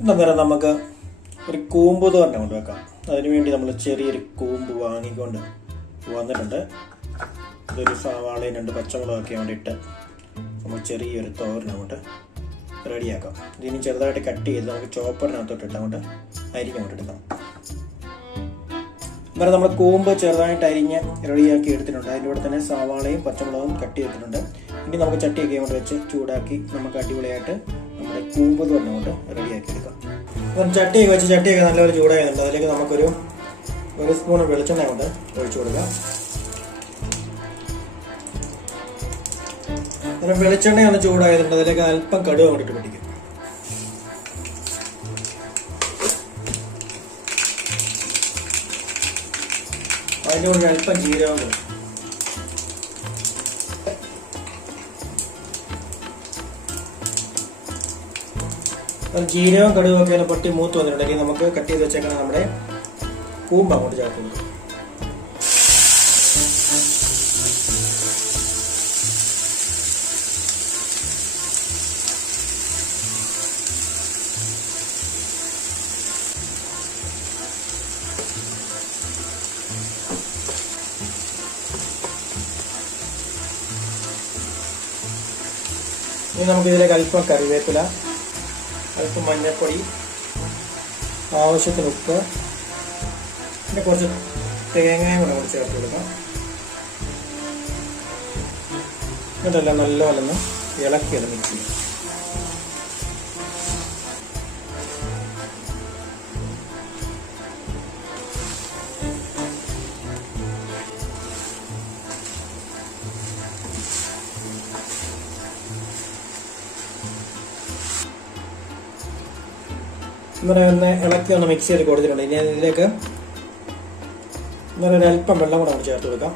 അന്നേരം നമുക്ക് ഒരു കൂമ്പ് തോരൻ കൊണ്ടുവെക്കാം. അതിനുവേണ്ടി നമ്മൾ ചെറിയൊരു കൂമ്പ് വാങ്ങിക്കൊണ്ട് വന്നിട്ടുണ്ട്. ഇതൊരു സവാളയും 2 പച്ചമുളകൊക്കെ വേണ്ടിയിട്ട് നമ്മൾ ചെറിയൊരു തോരൻ അങ്ങോട്ട് റെഡിയാക്കാം. ഇതിന് ചെറുതായിട്ട് കട്ട് ചെയ്ത് നമുക്ക് ചോപ്പറിനകത്തോട്ടിട്ട് അങ്ങോട്ട് അരിഞ്ഞുകൊണ്ടെടുക്കാം. അന്നേരം നമ്മൾ കൂമ്പ് ചെറുതായിട്ട് അരിഞ്ഞ് റെഡിയാക്കി എടുത്തിട്ടുണ്ട്. അതിൻ്റെ കൂടെ തന്നെ സവാളയും പച്ചമുളകും കട്ട് ചെയ്തിട്ടുണ്ട്. ഇനി നമുക്ക് ചട്ടിയൊക്കെ കൊണ്ട് വെച്ച് ചൂടാക്കി നമുക്ക് അടിപൊളിയായിട്ട് നമ്മുടെ കൂമ്പ് തോരൻ കൊണ്ട് റെഡിയാക്കി എടുക്കാം. അപ്പം ചട്ടിയൊക്കെ നല്ലപോലെ ചൂടാകുന്നുണ്ട്. അതിലേക്ക് നമുക്കൊരു 1 സ്പൂൺ വെളിച്ചെണ്ണ കൊണ്ട് ഒഴിച്ചു കൊടുക്കാം. അന്നേരം വെളിച്ചെണ്ണ ഒന്ന് ചൂടായതുകൊണ്ട് അതിലേക്ക് അല്പം കടുക് കൊണ്ടിട്ട് പിടിക്കും. അതിൻ്റെ കൂടെ അല്പം ജീരകം കൊടുക്കും. ജീരകം കടുകും ഒക്കെ പൊട്ടി മൂത്ത് വന്നിട്ടുണ്ടെങ്കിൽ നമുക്ക് കട്ട് ചെയ്ത് വെച്ചേക്കണം നമ്മുടെ കൂമ്പ് അങ്ങോട്ട് ചേർത്ത് കൊടുക്കും. ഇനി നമുക്ക് ഇതിലേക്ക് അല്പം കറിവേപ്പില, അല്പം മഞ്ഞൾപ്പൊടി, ആവശ്യത്തിന് ഉപ്പ്, പിന്നെ കുറച്ച് തേങ്ങയും കൂടെ നമുക്ക് ചേർത്ത് കൊടുക്കാം. ഇതെല്ലാം നല്ലപോലെ ഒന്ന് ഇളക്കിയത് മിക്സ് ചെയ്യും. ഇങ്ങനെ ഒന്ന് ഇളക്കി ഒന്ന് മിക്സ് ചെയ്ത് കൊടുത്തിട്ടുണ്ട്. ഇനി ഇതിലേക്ക് ഇങ്ങനെ ഒരല്പം വെള്ളം കൂടെ നമുക്ക് ചേർത്ത് കൊടുക്കാം.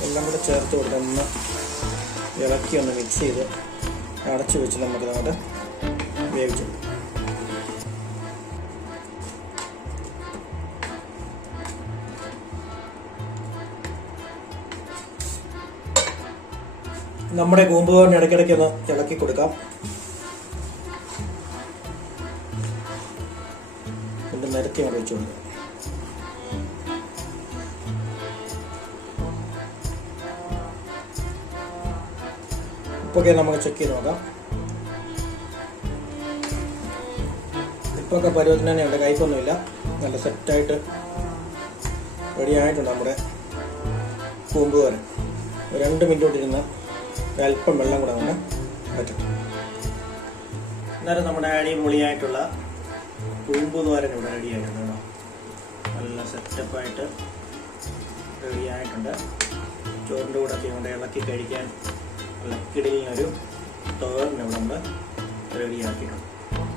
വെള്ളം കൂടെ ചേർത്ത് കൊടുത്ത് ഒന്ന് ഇളക്കി ഒന്ന് മിക്സ് ചെയ്ത് അടച്ചു വെച്ച് നമുക്ക് അങ്ങോട്ട് വേവിച്ചു. നമ്മുടെ കൂമ്പ് തോരൻ ഇടയ്ക്കിടയ്ക്ക് ഒന്ന് ഇളക്കി കൊടുക്കാം. നിരത്തി അങ്ങോട്ട് വെച്ചു കൊടുക്കുക. ഉപ്പൊക്കെ നമുക്ക് ചെക്ക് ചെയ്ത് നോക്കാം. ഉപ്പൊക്കെ പരുവത്തിന് തന്നെയുണ്ട്, കയ്പൊന്നുമില്ല. നല്ല സെറ്റായിട്ട് റെഡി ആയിട്ടുണ്ട് നമ്മുടെ കൂമ്പ് തോരൻ. 2 മിനിറ്റ് കൊണ്ടിരുന്ന് അല്പം വെള്ളം കൂടെ അങ്ങനെ പറ്റും. അന്നേരം നമ്മുടെ അടിപൊളിയായിട്ടുള്ള കൂമ്പ് തോരൻ ഇവിടെ റെഡി ആയിട്ടുണ്ട്. നല്ല സെറ്റപ്പായിട്ട് റെഡി ആയിട്ടുണ്ട്. ചോറിൻ്റെ കൂടെ ഒക്കെ കൊണ്ട് ഇളക്കി കഴിക്കാൻ നല്ല കിടിലിനൊരു തോരൻ ഇവിടെ നമ്മൾ റെഡിയാക്കിയിട്ടുണ്ട്.